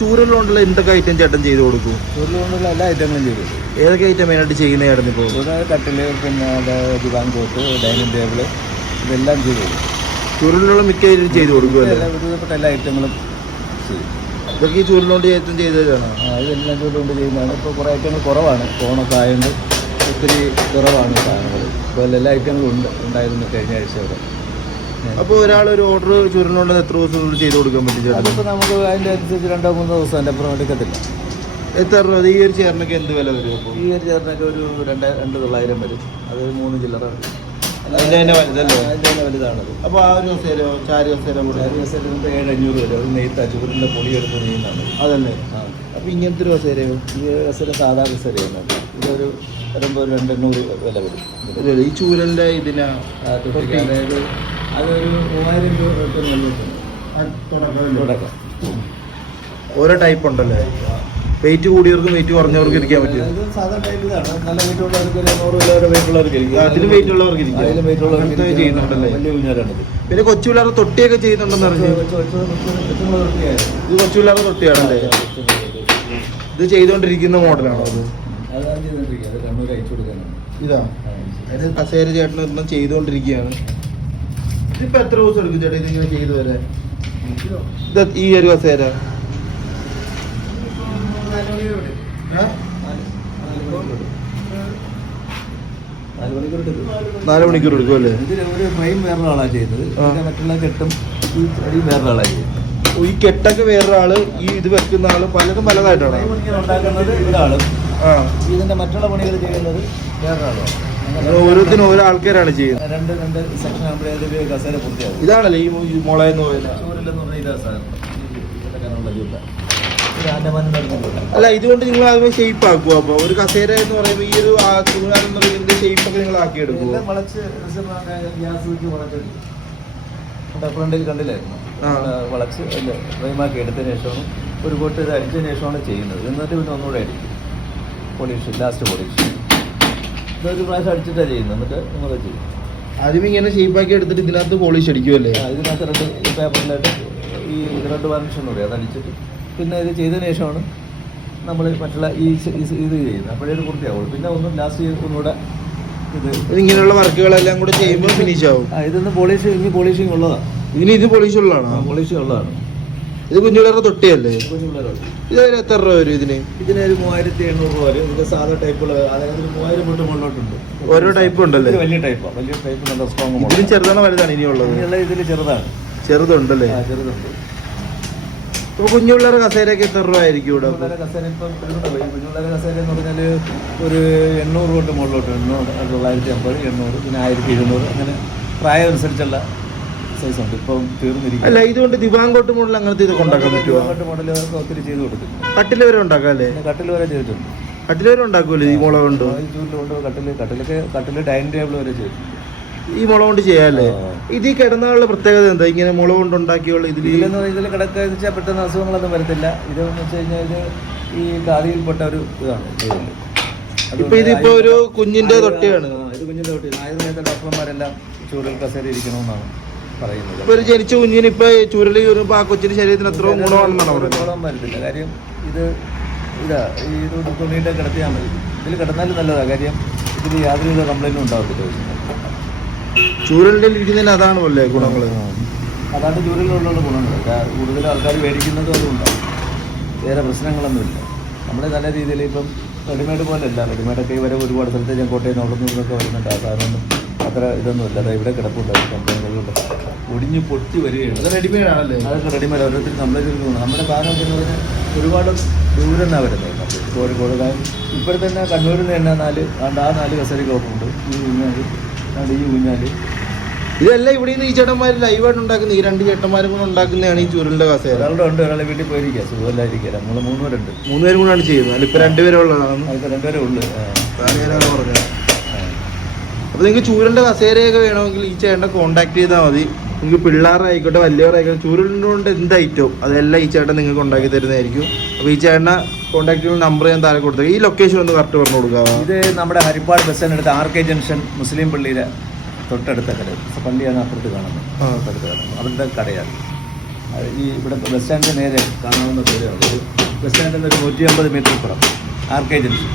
ചൂരലുകൊണ്ടുള്ള എന്തൊക്കെ ഐറ്റം ചേട്ടൻ ചെയ്ത് കൊടുക്കും? ചൂരലുകൊണ്ടുള്ള എല്ലാ ഐറ്റങ്ങളും ചെയ്തു കൊടുക്കും. ഏതൊക്കെ ഐറ്റം മെയിനായിട്ട് ചെയ്യുന്ന ചേട്ടൻ ഇപ്പോൾ? കട്ടിൽ, പിന്നെ ദിവാൻ കോട്ട്, ഡൈനിങ് ടേബിൾ, ഇതെല്ലാം ചെയ്തു കൊടുക്കും. ചൂരലിലുള്ള മിക്ക ഐറ്റം ചെയ്ത് കൊടുക്കുമല്ലോ. ഒരുവിധപ്പെട്ട എല്ലാ ഐറ്റങ്ങളും ചെയ്യും. ഇതൊക്കെ ഈ ചൂരലുകൊണ്ട് ഏറ്റവും ചെയ്തതാണ്. ഇതെല്ലാം ചൂരലുകൊണ്ട് ചെയ്യുന്നതാണ്. ഇപ്പോൾ കുറേ ഐറ്റങ്ങൾ കുറവാണ്, ഫോണൊക്കെ ആയതുകൊണ്ട് ഒത്തിരി കുറവാണ് സാധനങ്ങൾ. ഇപ്പോൾ എല്ലാ ഐറ്റങ്ങളും ഉണ്ടായിരുന്നു കഴിഞ്ഞ ആഴ്ച ഇവിടെ. അപ്പോൾ ഒരാളൊരു ഓർഡർ ചൂരലുകൊണ്ട് എത്ര ദിവസം ചെയ്ത് കൊടുക്കാൻ പറ്റും? അതിപ്പോൾ നമുക്ക് അതിൻ്റെ അനുസരിച്ച് 2-3 ദിവസം എൻ്റെ അപ്പുറം എടുക്കത്തില്ല. എത്ര രൂപ? ഈ ഒരു ചെയറിനൊക്കെ എന്ത് വില വരും? അപ്പോൾ ഈ ഒരു ചെയറിനൊക്കെ ഒരു 2,900 വരും. അത് 3 ചില്ലറ വരും. അതിൻ്റെ തന്നെ വലുതല്ലേ? അതിൻ്റെ തന്നെ വലുതാണത്. അപ്പോൾ ആ ഒരു കസേരയോ ചാരി കസേര കൂടെ 7,500 വരും. അത് നെയ്ത്താ, ചൂരിൻ്റെ പൊടി എടുത്ത് നെയ്യുന്നതാണ്. അതല്ലേ? അപ്പോൾ ഇങ്ങനത്തെ ഒരു കസേരയോ? ഈ കസേര സാധാ കസേരയാണ്. ഇതൊരു വരുമ്പോൾ 2,800 വില വരും. ഈ ചൂരലിൻ്റെ ഇതിനാ അതായത് അതൊരു 3,000 രൂപ തുടക്കം. ഓരോ ടൈപ്പ് ഉണ്ടല്ലേ? വെയിറ്റ് കൂടിയവർക്കും വെയിറ്റ് കുറഞ്ഞവർക്കും ഇരിക്കാൻ പറ്റും. സാധാ ടൈപ്പ് ഇതാണ്. നല്ല വെയിറ്റ് ഉള്ളവർക്ക് 100 കിലോ വെയിറ്റ് ഉള്ളവർക്ക് ഇരിക്കും. അതിലും വെയിറ്റ് ഉള്ളവർക്ക് ഇരിക്കും. അതിലും വെയിറ്റ് ഉള്ളവർക്ക് ചെയ്യുന്നുണ്ടല്ലേ? വലിയ ഊഞ്ഞാലാണിത്. പിന്നെ കൊച്ചു പിള്ളേർ തൊട്ടിയൊക്കെ ചെയ്യുന്നുണ്ടെന്ന് അറിഞ്ഞു. ഇത് കൊച്ചു പിള്ളേർ തൊട്ടിയാണല്ലേ? ഇത് ചെയ്തുകൊണ്ടിരിക്കുന്ന മോഡലാണോ അത്? അതാണ് ചെയ്തുകൊണ്ടിരിക്കുക. അത് കണ്ണൂർ അയച്ചു കൊടുക്കാനാണ്. ഇതാ അതിന് കസേര ചേട്ടൻ ഒന്നും ചെയ്തുകൊണ്ടിരിക്കുകയാണ്. ഇതിപ്പോൾ എത്ര ദിവസം എടുക്കും ചേട്ടാ ഇതിങ്ങനെ ചെയ്തു വരാൻ? ഇത് ഈ ഒരു കസേര 4 മണിക്കൂർ എടുക്കും അല്ലേ? ഇതിൽ ഒരു ഫ്രെയിം വേറൊരാളാണ് ചെയ്തത്. മറ്റുള്ള കെട്ടും ഈ അടി വേറൊരാളാണ് ചെയ്തത്. ഈ കെട്ടൊക്കെ വേറൊരാള്, ഈ ഇത് വെക്കുന്ന ആള് പലതും പലതായിട്ടാണ് ഉണ്ടാക്കുന്നത്. ഒരാളും ഇതിന്റെ മറ്റുള്ള പണികൾ ചെയ്യുന്നത് വേറൊരാളാണ്. ഓരോത്തിനും ഓരോ ആൾക്കാരാണ് ചെയ്യുന്നത്. രണ്ട് സെക്ഷൻ ആകുമ്പോഴേ കസേര പൂർത്തിയാവും. ഇതാണല്ലേ ഈ മുളയെന്ന് പറയുന്നത്? ചൂരലെന്ന് പറഞ്ഞാൽ ഇതാ സാധനം. അല്ല, ഇതുകൊണ്ട് നിങ്ങൾ അതിനെ ഷേപ്പ് ആക്കുക. അപ്പോൾ ഒരു കസേര എന്ന് പറയുമ്പോൾ ഈ ഒരു ചൂടാനെന്ന് പറയുന്നത് ഷേപ്പൊക്കെ നിങ്ങൾ ആക്കി എടുക്കും. വളച്ച് ഗ്യാസ് വെച്ച് ഫ്രണ്ടിൽ കണ്ടില്ലായിരുന്നു. വളച്ച് ഫ്രെയിമാക്കി എടുത്തതിന് ശേഷമാണ് ഒരു കോട്ട് ഇത് അടിച്ചതിന് ശേഷമാണ് ചെയ്യുന്നത്. എന്നിട്ട് പിന്നെ ഒന്നുകൂടെ അടിക്കും. Polish, last polish. ഇതൊരു പ്രാവശ്യം അടിച്ചിട്ടാണ് ചെയ്യുന്നത്. എന്നിട്ട് ഒന്നുകൂടെ ചെയ്യും. ആദ്യം ഇങ്ങനെ ഷേപ്പാക്കി എടുത്തിട്ട് ഇതിനകത്ത് പോളിഷ് അടിക്കുമല്ലേ? ഇതിനകത്ത് 2 പേപ്പറിലായിട്ട് ഈ 2 വാർണിഷ് എന്ന് പറയും. അതടിച്ചിട്ട് പിന്നെ ഇത് ചെയ്തതിന് ശേഷമാണ് നമ്മൾ മറ്റുള്ള ഇത് ചെയ്യുന്നത്. അപ്പോഴേ പൂർത്തിയാവുള്ളൂ. പിന്നെ ഒന്നും ലാസ്റ്റ് ഒന്നുകൂടെ ഇങ്ങനെയുള്ള വർക്കുകളെല്ലാം കൂടെ ചെയ്യുമ്പോൾ ഫിനിഷ് ആവും. ഇതൊന്ന് പോളിഷ്, ഇനി പോളിഷിങ് ഉള്ളതാണ്. ഇത് പോളിഷ് ഉള്ളതാണോ? പോളിഷ് ഉള്ളതാണ്. ഇത് കുഞ്ഞുപിള്ളേരുടെ തൊട്ടിയല്ലേ? ഇത് എത്ര രൂപ വരും ഇതിന്? ഇതിനൊരു 3,800 വരും. ഇതിന്റെ സാധാ ടൈപ്പുള്ള അതായത് 3,000 തൊട്ട് മുകളിലോട്ടുണ്ട്. ഓരോ ടൈപ്പ് ഉണ്ടല്ലേ? വലിയ ടൈപ്പാണ്. വലിയ ടൈപ്പ് നല്ല സ്ട്രോങ്. ഇതിലും ചെറുതാണോ വലുതാണ് ഇനിയുള്ളത്? ഇതിൽ ചെറുതാണ്. ചെറുതുണ്ടല്ലേ? ചെറുതുണ്ട്. ഇപ്പോൾ കുഞ്ഞുപിള്ളേരുടെ കസേരയൊക്കെ എത്ര രൂപ ആയിരിക്കും ഇവിടെ? കസേര ഇപ്പം കുഞ്ഞുപിള്ളേരുടെ കസേര എന്ന് പറഞ്ഞാൽ ഒരു 800 തൊട്ട് മുകളിലോട്ട്. 950, 800, പിന്നെ 1,700 അങ്ങനെ പ്രായം അനുസരിച്ചുള്ള സൈസ് ഉണ്ട്. ഇപ്പം തീർന്നിരിക്കും. അല്ല, ഇതുകൊണ്ട് ദിവാങ്കോട്ട് മോഡൽ അങ്ങനത്തെ ഇതൊക്കെ ഉണ്ടാക്കാൻ പറ്റുമോ? മോഡൽ ഒത്തിരി ചെയ്ത് കൊടുക്കും. കട്ടിൽ വരെ ഉണ്ടാക്കാം അല്ലേ? കട്ടിൽ വരെ ചെയ്തിട്ടുണ്ട്. കട്ടിൽ വരെ ഉണ്ടാക്കുമല്ലോ ഈ മുള കൊണ്ട്? കട്ടിൽ ഡൈനിങ് ടേബിൾ വരെ ചെയ്തിട്ടുണ്ട്. ഈ മുള കൊണ്ട് ചെയ്യാല്ലേ? ഇത് കിടന്നാളുടെ പ്രത്യേകത എന്താ? ഇങ്ങനെ മുള കൊണ്ട് ഉണ്ടാക്കിയുള്ള ഇതിൽ കിടക്കുക വെച്ചാൽ പെട്ടെന്ന് അസുഖങ്ങളൊന്നും വരത്തില്ല. ഇതെന്ന് വെച്ച് കഴിഞ്ഞാൽ ഇത് ഈ ഖാദിയിൽപ്പെട്ട ഒരു ഇതാണ്. ഇപ്പൊ ഇതിപ്പോ ഒരു കുഞ്ഞിന്റെ തൊട്ടിയാണ്. ഇത് കുഞ്ഞിന്റെ തൊട്ടി. ആയുർവേദ ഡോക്ടർമാരെല്ലാം ചൂരൽ കസേര ഇരിക്കണമെന്നാണ് പറയുന്നത്. ഇപ്പൊ ഒരു ജനിച്ച കുഞ്ഞിന് ഇപ്പൊ ചൂരൽ വരുമ്പോ ആ കൊച്ചിന്റെ ശരീരത്തിന് എത്ര ഗുണമാണെന്നാണ് പറയുന്നത്. ഗുണം വരത്തില്ല. കാര്യം ഇത് തുണിയുടെ കിടത്തിയാൽ മതി. ഇതിൽ കിടന്നാലും നല്ലതാണ്. കാര്യം ഇതിൽ യാതൊരുവിധ കംപ്ലൈൻറ്റും ഉണ്ടാവത്തില്ല. ചൂരലിന്റെ ഇരിക്കുന്നതിന് അതാണ് പോലെ ഗുണങ്ങൾ. അതാണ് ചൂരലിലുള്ള ഗുണങ്ങൾ. കൂടുതൽ ആൾക്കാർ മേടിക്കുന്നതും അതുകൊണ്ടാണ്. വേറെ പ്രശ്നങ്ങളൊന്നുമില്ല. നമ്മുടെ നല്ല രീതിയിൽ ഇപ്പം റെഡിമെയ്ഡ് പോലെയല്ല. റെഡിമെയ്ഡൊക്കെ വരെ ഒരുപാട് സ്ഥലത്ത് ഞാൻ കോട്ടയം നോക്കുന്നതൊക്കെ വരുന്നുണ്ട്. ആ സാധനമൊന്നും അത്ര ഇതൊന്നുമില്ല. അത് ഇവിടെ കിടപ്പുണ്ട്. കമ്പനികളിലുണ്ട്. ഒടിഞ്ഞ് പൊട്ടി വരികയാണ്. അത് റെഡിമെയ്ഡ് ആണല്ലേ? അതൊക്കെ റെഡിമെയ്ഡ്. ഓരോരുത്തർ നമ്മളെ നമ്മുടെ സാധനം എന്ന് പറഞ്ഞാൽ ഒരുപാട് ദൂരം നിന്നാണ് വരുന്നത്. കോഴിക്കോട് ഇപ്പോഴത്തെ തന്നെ കണ്ണൂരിൽ നിന്ന് തന്നെ 4 കസേര ഷോപ്പുണ്ട്. ഈ ഊഞ്ഞാല് ഇതെല്ലാം ഇവിടെ നിന്ന് ഈ ചേട്ടന്മാർ ലൈവായിട്ട് ഉണ്ടാക്കുന്ന ഈ 2 ചേട്ടന്മാരും കൂടെ ഉണ്ടാക്കുന്നതാണ് ഈ ചൂരലിന്റെ കസേര. ഒരാളുടെ ഉണ്ട്. ഒരാളെ വീട്ടിൽ പോയിരിക്കുക. സുഖമില്ലായിരിക്കുക. നമ്മൾ 3 പേരുണ്ട്. 3 പേരും കൂടെയാണ് ചെയ്യുന്നത്. അല്ല, ഇപ്പൊ 2 പേരെ ഉള്ളതാണ്. അതിപ്പോൾ 2 പേരേ ഉള്ളു. പറഞ്ഞത്. അപ്പൊ നിങ്ങൾക്ക് ചൂരലിന്റെ കസേരയൊക്കെ വേണമെങ്കിൽ ഈ ചേട്ടനെ കോൺടാക്ട് ചെയ്താൽ മതി. നിങ്ങൾക്ക് പിള്ളേരായിക്കോട്ടെ വലിയവരായിക്കോട്ടെ ചൂരലിൻ്റെ കൊണ്ട് എന്ത് ഐറ്റവും അതെല്ലാം ഈ ചേട്ടൻ നിങ്ങൾക്ക് ഉണ്ടാക്കി തരുന്നതായിരിക്കും. അപ്പോൾ ഈ ചേട്ടനെ കോൺടാക്ട് ചെയ്യുന്ന നമ്പർ ഞാൻ താഴെ കൊടുത്തത്. ഈ ലൊക്കേഷൻ ഒന്ന് കറക്റ്റ് പറഞ്ഞു കൊടുക്കാമോ? ഇത് നമ്മുടെ ഹരിപ്പാട് ബസ് സ്റ്റാൻഡിനടുത്ത് RK ജംഗ്ഷൻ മുസ്ലിം പള്ളിയിലെ തൊട്ടടുത്ത കട. പള്ളിയാണ് അപ്പുറത്ത് കാണുന്നത്. അവരുടെ കടയാണ്. ഈ ഇവിടെ ബസ് സ്റ്റാൻഡിൻ്റെ നേരെ കാണാവുന്ന പേരാണ്. ബസ് സ്റ്റാൻഡിൽ നിന്ന് ഒരു 150 മീറ്റർ പുറം RK ജംഗ്ഷൻ.